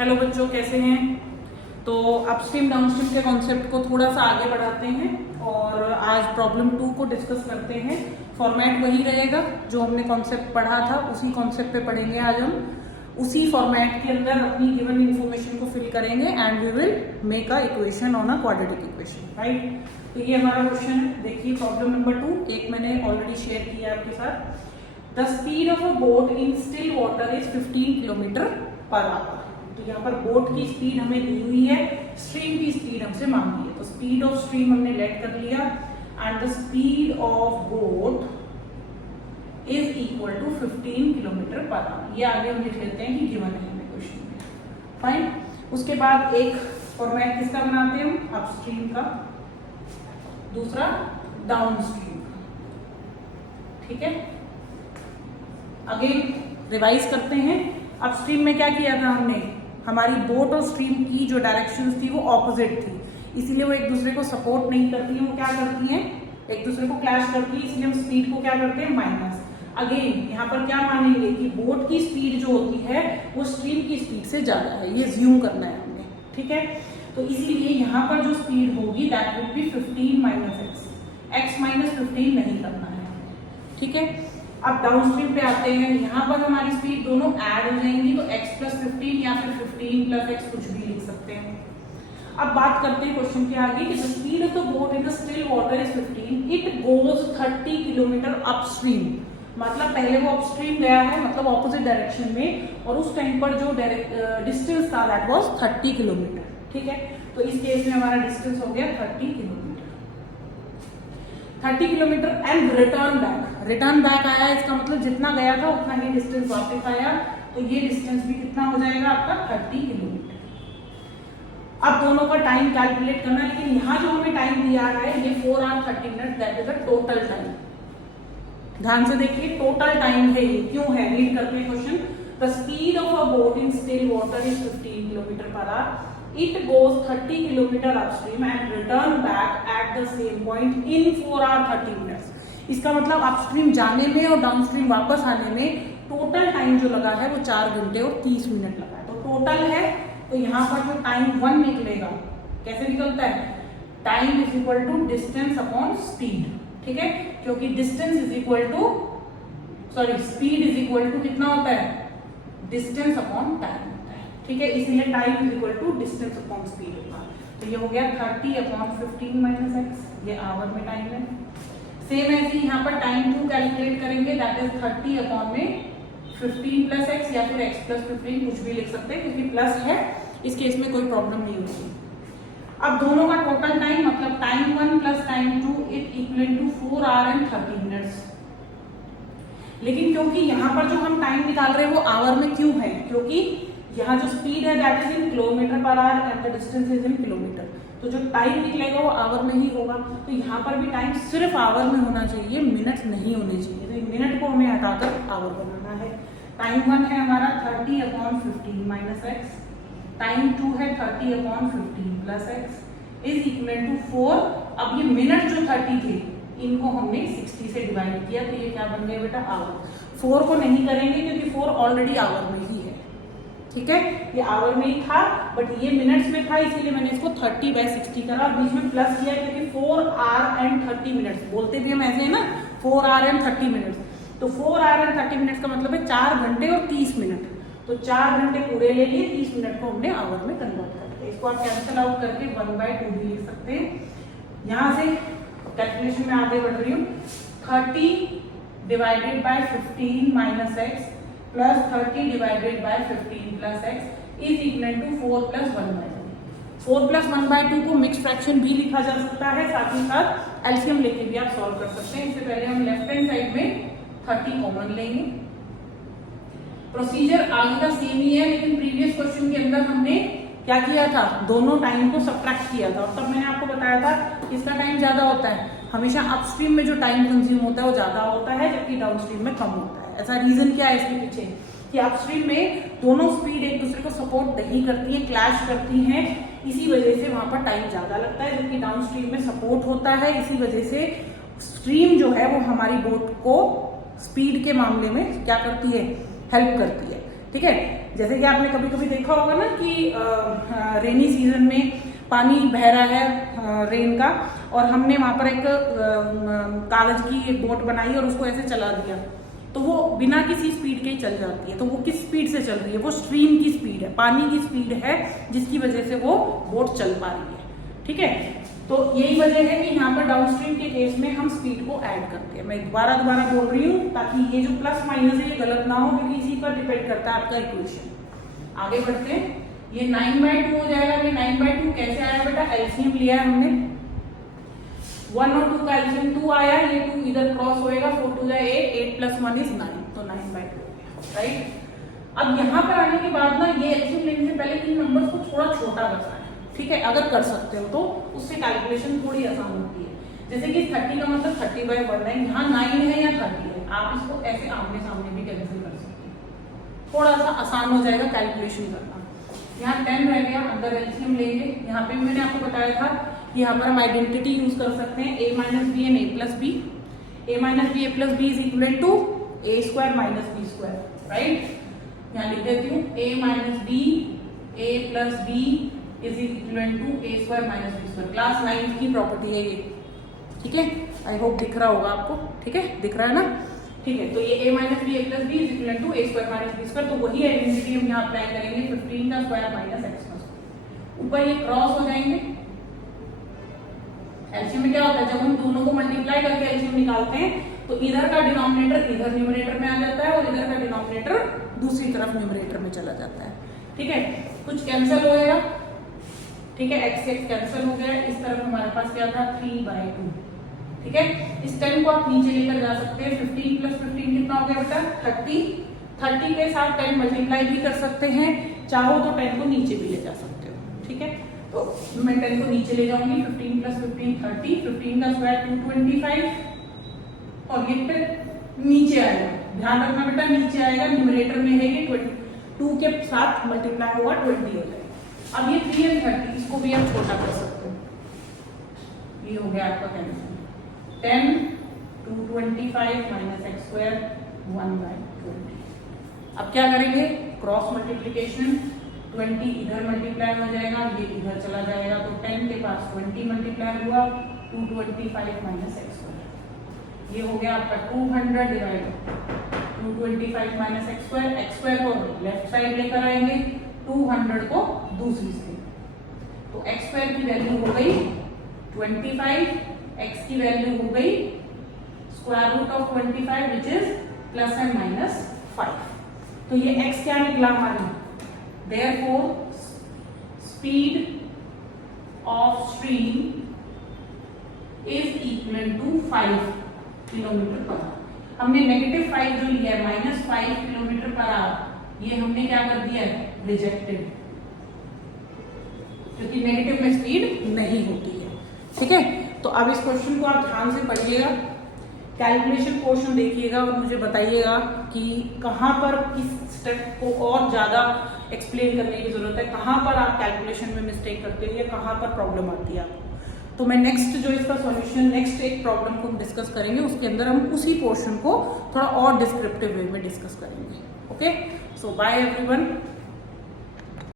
Hello बच्चों, कैसे हैं? तो अपस्ट्रीम डाउनस्ट्रीम के कॉन्सेप्ट को थोड़ा सा आगे बढ़ाते हैं और आज प्रॉब्लम 2 को डिस्कस करते हैं। फॉर्मेट वही रहेगा जो हमने कॉन्सेप्ट पढ़ा था, उसी कॉन्सेप्ट पे पढ़ेंगे आज हम। उसी फॉर्मेट के अंदर अपनी गिवन इन्फॉर्मेशन को फिल करेंगे and we will make a equation on a quadratic equation, right. तो ये हमारा क्वेश्चन है। देखिए प्रॉब्लम नंबर 2, एक मैंने ऑलरेडी शेयर किया आपके साथ। The speed of a boat in still water is 15 kilometre per our. तो यहाँ पर बोट की स्पीड हमें दी हुई है, स्ट्रीम की स्पीड हमसे मांगी है। तो स्पीड ऑफ स्ट्रीम हमने लेट कर लिया and the speed of boat is equal to 15 kilometre per hour. ये आगे हम लिख लेते हैं कि गिवन है हमें क्वेश्चन में, फाइन। उसके बाद एक फॉर्मेट किसका बनाते हैं हम, अपस्ट्रीम का, दूसरा डाउनस्ट्रीम का, ठीक है। अगेन रिवाइज करते हैं। अपस्ट्रीम में क्या किया था हमने, हमारी बोट और स्ट्रीम की जो डायरेक्शंस थी वो ऑपोजिट थी, इसीलिए वो एक दूसरे को सपोर्ट नहीं करती हैं। वो क्या करती हैं, एक दूसरे को क्लैश करती है, इसलिए हम स्पीड को क्या करते हैं, माइनस। अगेन यहाँ पर क्या मानेंगे कि बोट की स्पीड जो होती है वो स्ट्रीम की स्पीड से ज्यादा है, ये ज्यूम करना है हमने, ठीक है। तो इसीलिए यहाँ पर जो स्पीड होगी that will be 15 minus x minus 15 नहीं करना है, ठीक है। अब डाउनस्ट्रीम पे आते हैं। यहाँ पर हमारी स्पीड दोनों ऐड हो जाएंगी, तो x प्लस 15 या फिर 15 प्लस x कुछ भी लिख सकते हैं। अब बात करते हैं क्वेश्चन के आगे कि the speed of the boat in the still water is 15, it goes 30 kilometre upstream. मतलब पहले वो अपस्ट्रीम गया है, मतलब ऑपोजिट डायरेक्शन में, और उस टाइम पर जो डिस्टेंस था दैट वाज 30 किलोमीटर, ठीक है। तो इस केस में हमारा डिस्टेंस हो गया 30 kilometre. 30 kilometre and return back आया, इसका मतलब जितना गया था उतना ही डिस्टेंस वापस आया, तो ये डिस्टेंस भी कितना हो जाएगा आपका 30 किलोमीटर। अब दोनों का टाइम कैलकुलेट करना है, लेकिन यहाँ जो हमें टाइम दिया है ये 4 hour 30 minute, that is the total time. ध्यान से देखिए, टोटल टाइम है ये, क्यों है, रीड करते हैं question. The speed of a boat in still water is 15 kilometre per our, it goes 30 kilometer upstream and return back at the same point in 4 hour 30 minutes। इसका मतलब अपस्ट्रीम जाने में और डाउनस्ट्रीम वापस आने में टोटल टाइम जो लगा है वो 4 घंटे और 30 मिनट लगा है। तो टोटल है, तो यहाँ पर जो टाइम 1 निकलेगा, कैसे निकलता है, time is equal to distance upon speed, ठीक है। क्योंकि distance is equal to speed is equal to कितना होता है, डिस्टेंस अपॉन टाइम, ठीक है। इसलिए time is equal to distance upon speed होगा। तो ये हो गया 30 अपॉन 15 माइनस एक्स, ये आवर में टाइम है। सेम ऐसे यहाँ पर टाइम 2 कैलकुलेट करेंगे, दैट इज 30 अपॉन में 15 प्लस एक्स या फिर एक्स प्लस 15 कुछ भी लिख सकते हैं, क्योंकि प्लस है, इस केस में कोई प्रॉब्लम नहीं होगी। अब दोनों का टोटल टाइम मतलब time 1 plus time 2 it equal to 4 hour and 30 minutes. लेकिन क्योंकि यहाँ पर जो हम टाइम निकाल रहे हैं वो आवर में क्यों है, क्योंकि यहाँ जो स्पीड है that is in kilometre per our and the distance is in kilometre, तो जो टाइम निकलेगा वो आवर में ही होगा। तो यहाँ पर भी टाइम सिर्फ आवर में होना चाहिए, मिनट नहीं होने चाहिए। तो मिनट को हमें हटाकर आवर बनाना है। टाइम 1 है हमारा 30 अपॉन 15 माइनस एक्स, टाइम 2 है 30 upon 15 plus x is equal to 4। अब ये मिनट जो 30 थे इनको हमने 60 से डिवाइड किया, तो ये क्या बन गया बेटा, आवर। 4 को नहीं करेंगे क्योंकि 4 ऑलरेडी आवर में ही है, ठीक है। ये आवर में ही था बट ये मिनट्स में था, इसीलिए मैंने इसको 30/60 करा, बीच में प्लस किया क्योंकि 4 आवर एंड 30 मिनट्स बोलते भी हम ऐसे है ना, 4 आवर एंड 30 मिनट्स। तो 4 आवर एंड 30 मिनट्स का मतलब है 4 घंटे और 30 मिनट। तो 4 घंटे पूरे ले लिए, 30 मिनट को हमने आवर में कन्वर्ट कर दिया। इसको आप कैंसिल आउट करके 1/2 भी लिख सकते हैं। यहाँ से कैलकुलेशन में आगे बढ़ रही हूँ। 30 divided by 15 minus x plus 30 divided by 15 plus x is equal to 4 plus 1/2। 4 plus 1/2 को मिक्स फ्रैक्शन भी लिखा जा सकता है, साथ ही साथ एलसीएम लेके भी आप सॉल्व कर सकते हैं। इससे पहले हम लेफ्ट हैंड साइड में 30 कॉमन लेंगे। प्रोसीजर आगे का सेम ही है, लेकिन प्रीवियस क्वेश्चन के अंदर हमने क्या किया था, दोनों टाइम को सब्ट्रैक्ट किया था, और तब मैंने आपको बताया था इसका टाइम ज्यादा होता है। हमेशा अपस्ट्रीम में जो टाइम कंज्यूम होता है वो ज्यादा होता है, जबकि डाउनस्ट्रीम में कम होता है। ऐसा रीजन क्या है इसके पीछे, कि अपस्ट्रीम में दोनों स्पीड एक दूसरे को सपोर्ट नहीं करती है, क्लैश करती हैं, इसी वजह से वहां पर टाइम ज्यादा लगता है। जबकि डाउनस्ट्रीम में सपोर्ट होता है, इसी वजह से स्ट्रीम जो है वो हमारी बोट को स्पीड के मामले में क्या करती है, हेल्प करती है, ठीक है। जैसे कि आपने कभी कभी देखा होगा ना कि रेनी सीजन में पानी बह रहा है रेन का, और हमने वहाँ पर एक कागज की एक बोट बनाई और उसको ऐसे चला दिया, तो वो बिना किसी स्पीड के ही चल जाती है। तो वो किस स्पीड से चल रही है? वो स्ट्रीम की स्पीड है, पानी की स्पीड है, जिसकी वजह से वो बोट चल पा रही है। ठीक है, तो यही वजह है कि यहाँ पर डाउनस्ट्रीम के केस में हम स्पीड को ऐड करते हैं। मैं दोबारा बोल रही हूँ ताकि ये जो प्लस माइनस है ये गलत ना हो, क्योंकि इसी पर डिपेंड करता है आपका इक्वेशन। आगे बढ़ते हैं, ये 9/2 हो जाएगा। ये 9/2 कैसे आया बेटा? एलसीएम लिया है हमने, 1 और 2 का एलसीएम 2 आया, ये 2 इधर क्रॉस होएगा, 4 2 8, 8 + 1 = 9, तो 9/2 हो गया, राइट। अब यहाँ पर आने के बाद ना ये एलसीएम लेने से पहले इन नंबर्स को थोड़ा छोटा बचा है, ठीक है, अगर कर सकते हो तो उससे कैलकुलेशन थोड़ी आसान होती है। जैसे कि 30 का मतलब 30/1 है, यहाँ 9 है या 30 है, आप इसको ऐसे आमने सामने भी कैंसिल कर सकते हैं, थोड़ा सा आसान हो जाएगा कैलकुलेशन करना। यहाँ 10 रह गया, अंदर एलसीएम लेंगे। यहाँ पे मैंने आपको बताया था कि यहाँ पर हम आइडेंटिटी यूज कर सकते हैं, a - b and a + b, a - b a + b = a² - b², right. यहाँ लिख देती हूँ a - b a + b = a² - b²। Class 9 की प्रॉपर्टी है ये, ठीक है। आई होप दिख रहा होगा आपको, ठीक है, दिख रहा है ना, ठीक है। तो ये a - b a + b = a² - b², तो वही आइडेंटिटी हम यहाँ अप्लाई करेंगे, 15 का स्क्वायर - x का स्क्वायर। ऊपर ये क्रॉस हो जाएंगे। एलसीएम में क्या होता है, जब हम दोनों को मल्टीप्लाई करके एलसीएम निकालते हैं तो इधर का डिनोमिनेटर इधर न्यूमरेटर में आ जाता है और इधर का डिनोमिनेटर दूसरी तरफ न्यूमरेटर में चला जाता है, ठीक है। कुछ कैंसिल होएगा, ठीक है, x से x कैंसिल हो गया। इस तरफ हमारे पास क्या था, 3/2, ठीक है। इस 10 को आप नीचे लेकर जा सकते हैं। 15 + 15 कितना हो गया बेटा, 30। 30 के साथ 10 मल्टीप्लाई भी कर सकते हैं, चाहो तो 10 को नीचे भी ले जा सकते हो, ठीक है। तो मैं 10 को नीचे ले जाऊंगी, 15 + 15 30, 15 का स्क्वायर 225, और ये फिर नीचे आएगा। ध्यान रखना बेटा, नीचे आएगा, न्यूमरेटर में है ये 2 के साथ मल्टीप्लाई होगा, 20 हो जाएगा। अब ये 3 और 30, इसको भी आप छोटा कर सकते हो। ये हो गया आपका कैंसिल, 10 225 - x², 1/20। अब क्या करेंगे, क्रॉस मल्टीप्लीकेशन, 20 इधर मल्टीप्लाई हो जाएगा, ये इधर चला जाएगा, तो 10 के पास 20 मल्टीप्लाई हुआ, 225 - x²। ये हो गया आपका 200 डिवाइड 225 - x², को लेफ्ट साइड लेकर आएंगे, 200 को दूसरी साइड, तो x² की वैल्यू हो गई 25, x की वैल्यू हो गई √25 विच इज ±5। तो ये x क्या निकला हमारी, therefore speed of stream is equal to 5 km/h। हमने -5 जो लिया है, -5 km/h, ये हमने क्या कर दिया है, रिजेक्टेड, क्योंकि नेगेटिव में स्पीड नहीं होती है, ठीक है। तो अब इस क्वेश्चन को आप ध्यान से पढ़िएगा, कैलकुलेशन पोर्शन देखिएगा और मुझे बताइएगा कि कहाँ पर किस स्टेप को और ज़्यादा एक्सप्लेन करने की ज़रूरत है, कहाँ पर आप कैलकुलेशन में मिस्टेक करते हो या कहाँ पर प्रॉब्लम आती है आपको। तो मैं नेक्स्ट जो इसका सॉल्यूशन, नेक्स्ट एक प्रॉब्लम को हम डिस्कस करेंगे, उसके अंदर हम उसी पोर्शन को थोड़ा और डिस्क्रिप्टिव वे में डिस्कस करेंगे। ओके, सो बाय एवरीवन।